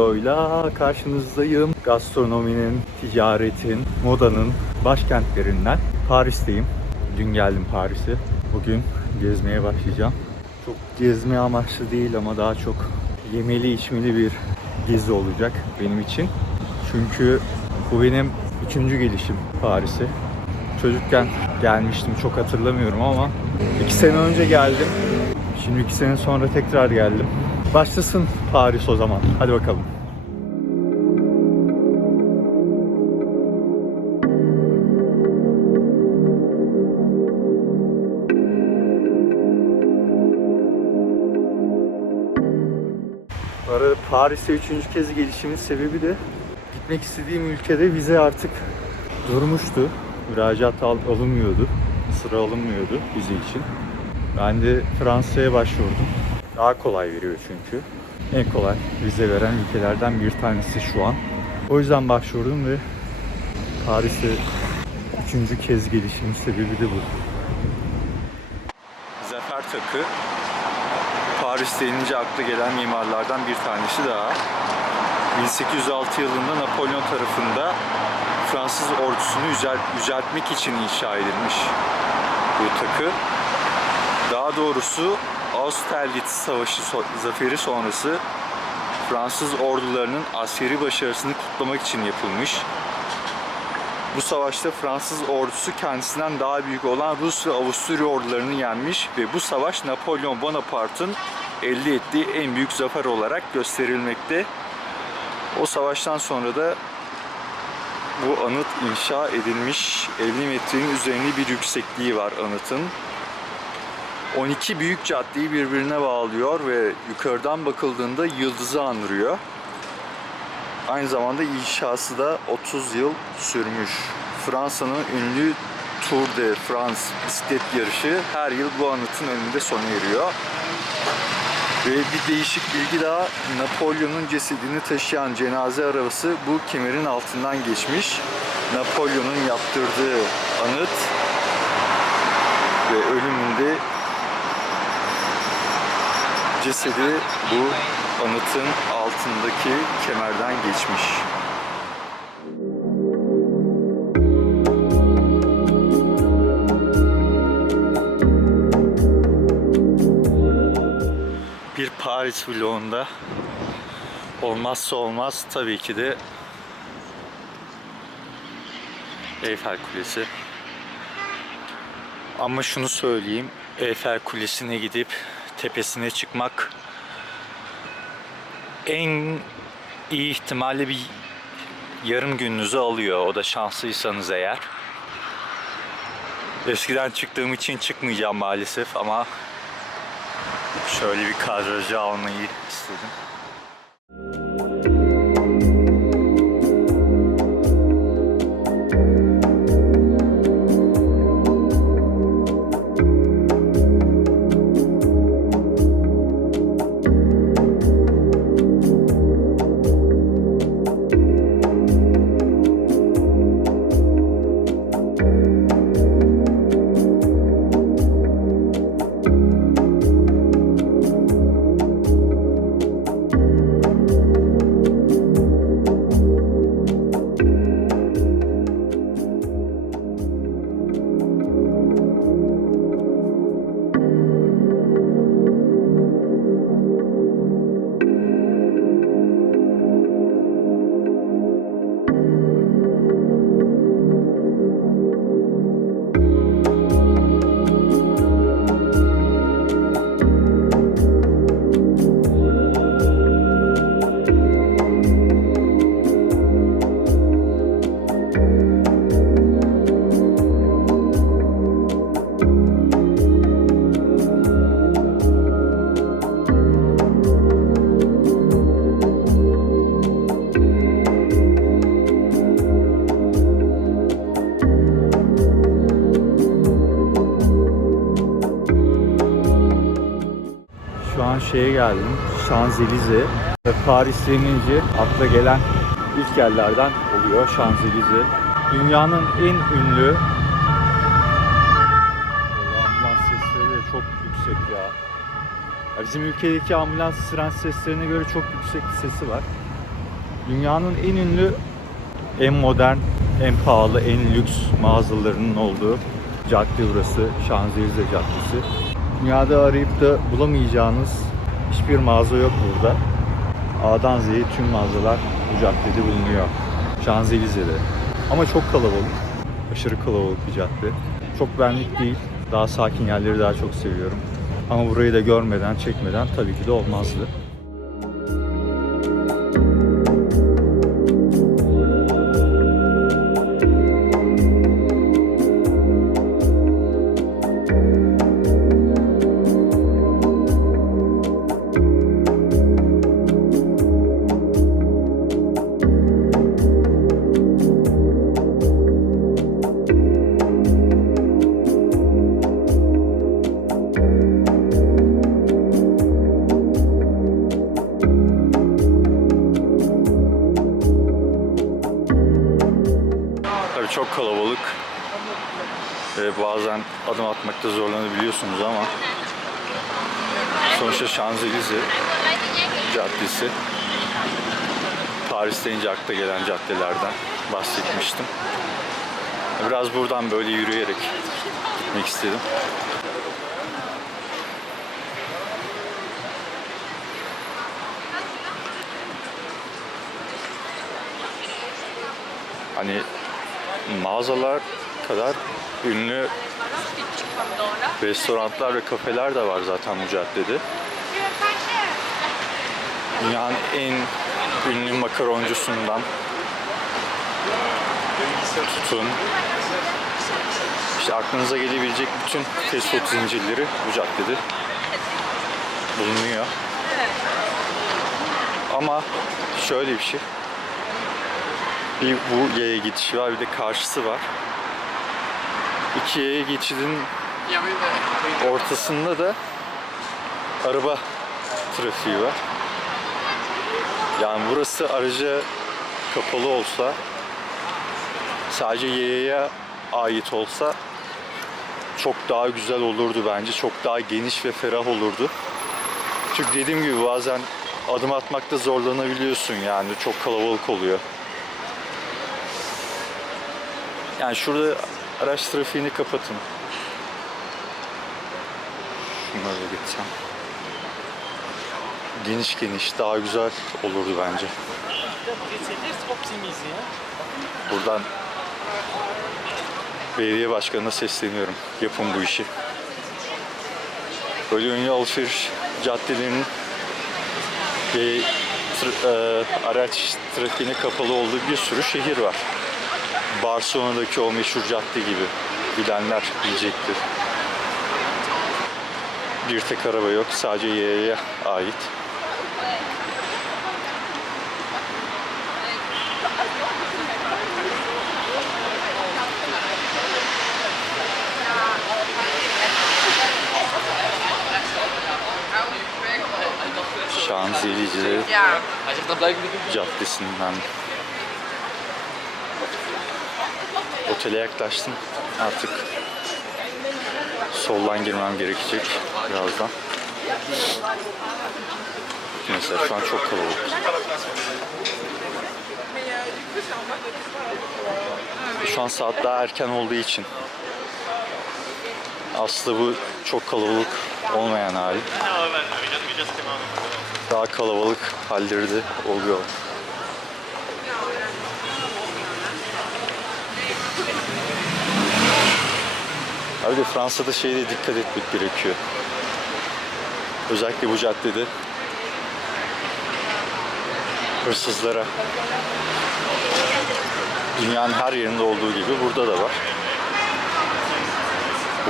vloyla karşınızdayım. Gastronominin, ticaretin, modanın başkentlerinden Paris'teyim. Dün geldim Paris'e. Bugün gezmeye başlayacağım. Çok gezme amaçlı değil ama daha çok yemeli içmeli bir gezi olacak benim için. Çünkü bu benim üçüncü gelişim Paris'e. Çocukken gelmiştim çok hatırlamıyorum ama iki sene önce geldim. Şimdi iki sene sonra tekrar geldim. Başlasın Paris o zaman. Hadi bakalım. Paris'e üçüncü kez gelişimin sebebi de gitmek istediğim ülkede vize artık durmuştu. Müracaat al- alınmıyordu. Sıra alınmıyordu vize için. Ben de Fransa'ya başvurdum. Daha kolay veriyor çünkü. En kolay vize veren ülkelerden bir tanesi şu an. O yüzden başvurdum ve Paris'e üçüncü kez gelişimin sebebi de bu. Zafer Takı Paris denince akla gelen mimarlardan bir tanesi daha. 1806 yılında Napolyon tarafında Fransız ordusunu yücel- yüceltmek için inşa edilmiş bu takı. Daha doğrusu Austerlitz Savaşı zaferi sonrası Fransız ordularının askeri başarısını kutlamak için yapılmış. Bu savaşta Fransız ordusu kendisinden daha büyük olan Rus ve Avusturya ordularını yenmiş ve bu savaş Napolyon Bonaparte'ın elde ettiği en büyük zafer olarak gösterilmekte. O savaştan sonra da bu anıt inşa edilmiş. 50 metrenin üzerinde bir yüksekliği var anıtın. 12 büyük caddeyi birbirine bağlıyor ve yukarıdan bakıldığında yıldızı andırıyor. Aynı zamanda inşası da 30 yıl sürmüş. Fransa'nın ünlü Tour de France bisiklet yarışı her yıl bu anıtın önünde sona eriyor. Ve bir değişik bilgi daha Napolyon'un cesedini taşıyan cenaze arabası bu kemerin altından geçmiş. Napolyon'un yaptırdığı anıt ve ölümünde cesedi bu anıtın altındaki kemerden geçmiş. Bir Paris vlogunda olmazsa olmaz tabii ki de Eyfel Kulesi. Ama şunu söyleyeyim, Eyfel Kulesi'ne gidip tepesine çıkmak en iyi ihtimalle bir yarım gününüzü alıyor. O da şanslıysanız eğer. Eskiden çıktığım için çıkmayacağım maalesef ama şöyle bir kadrajı almayı istedim. Şu an şeye geldim. Şanzelize. Paris denince akla gelen ilk yerlerden oluyor Şanzelize. Dünyanın en ünlü ambulans sesleri de çok yüksek ya. Ya Bizim ülkedeki ambulans siren seslerine göre çok yüksek bir sesi var. Dünyanın en ünlü, en modern, en pahalı, en lüks mağazalarının olduğu cadde burası. Şanzelize Caddesi. Dünyada arayıp da bulamayacağınız hiçbir mağaza yok burada. A'dan Z'ye tüm mağazalar bu caddede bulunuyor. Şanzelize'de. Ama çok kalabalık. Aşırı kalabalık bir cadde. Çok benlik değil. Daha sakin yerleri daha çok seviyorum. Ama burayı da görmeden, çekmeden tabii ki de olmazdı. Ama sonuçta Şanzelize Caddesi Paris deyince akla gelen caddelerden bahsetmiştim. Biraz buradan böyle yürüyerek gitmek istedim. Hani mağazalar kadar ünlü restoranlar ve kafeler de var zaten bu caddede. Dünyanın en ünlü makaroncusundan tutun. İşte aklınıza gelebilecek bütün fast food zincirleri bu caddede bulunuyor. Ama şöyle bir şey. Bir bu yaya geçişi var bir de karşısı var. İki geçidin ortasında da araba trafiği var. Yani burası araca kapalı olsa sadece yayaya ait olsa çok daha güzel olurdu bence. Çok daha geniş ve ferah olurdu. Çünkü dediğim gibi bazen adım atmakta zorlanabiliyorsun yani çok kalabalık oluyor. Yani şurada araç trafiğini kapatın. Şunlara gitsem. Geniş geniş daha güzel olurdu bence. Buradan belediye başkanına sesleniyorum. Yapın bu işi. Böyle ünlü alışveriş caddelerinin ve tr- e, araç trafiğine kapalı olduğu bir sürü şehir var. Barcelona'daki o meşhur cadde gibi bilenler bilecektir. Bir tek araba yok, sadece yayaya ait. Şanzelize Caddesi'nden otele yaklaştım. Artık soldan girmem gerekecek birazdan. Mesela şu an çok kalabalık. Şu an saat daha erken olduğu için aslında bu çok kalabalık olmayan hali. Daha kalabalık halleri de oluyor. Abi de Fransa'da şeye de dikkat etmek gerekiyor. Özellikle bu caddede hırsızlara dünyanın her yerinde olduğu gibi burada da var.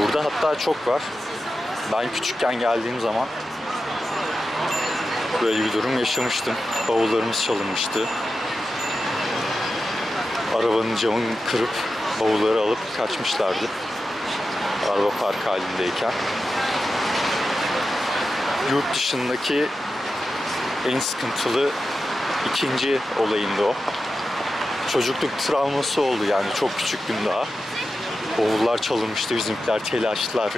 Burada hatta çok var. Ben küçükken geldiğim zaman böyle bir durum yaşamıştım. Bavullarımız çalınmıştı. Arabanın camını kırıp bavulları alıp kaçmışlardı. Araba park halindeyken. Yurt dışındaki en sıkıntılı ikinci olayımdı o. Çocukluk travması oldu yani çok küçüktüm daha. Bavullar çalınmıştı bizimkiler telaşlar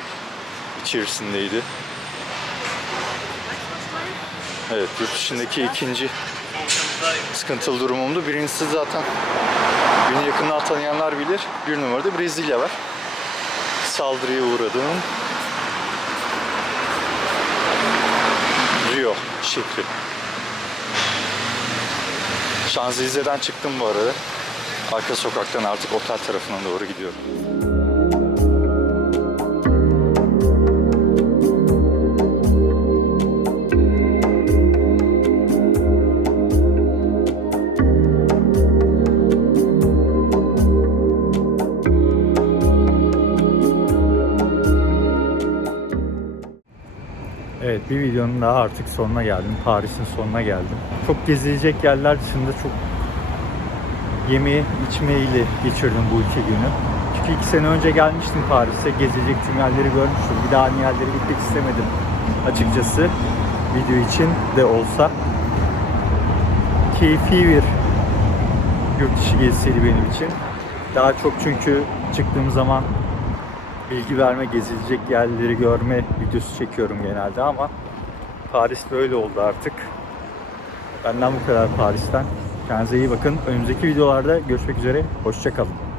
içerisindeydi. Evet yurt dışındaki ikinci sıkıntılı durumumdu. Birincisi zaten beni yakından tanıyanlar bilir. Bir numarada Brezilya var. Saldırıya uğradığım Rio şehri. Şanzelize'den çıktım bu arada. Arka sokaktan artık otel tarafına doğru gidiyorum. Bir videonun daha artık sonuna geldim. Paris'in sonuna geldim. Çok gezilecek yerler dışında çok yeme içmeyle geçirdim bu iki günü. Çünkü iki sene önce gelmiştim Paris'e. Gezilecek tüm yerleri görmüştüm. Bir daha aynı yerlere gitmek istemedim açıkçası. Video için de olsa. Keyfi bir yurt dışı gezisiydi benim için. Daha çok çünkü çıktığım zaman bilgi verme, gezilecek yerleri görme videosu çekiyorum genelde ama Paris böyle oldu artık. Benden bu kadar Paris'ten. Kendinize iyi bakın. Önümüzdeki videolarda görüşmek üzere. Hoşçakalın.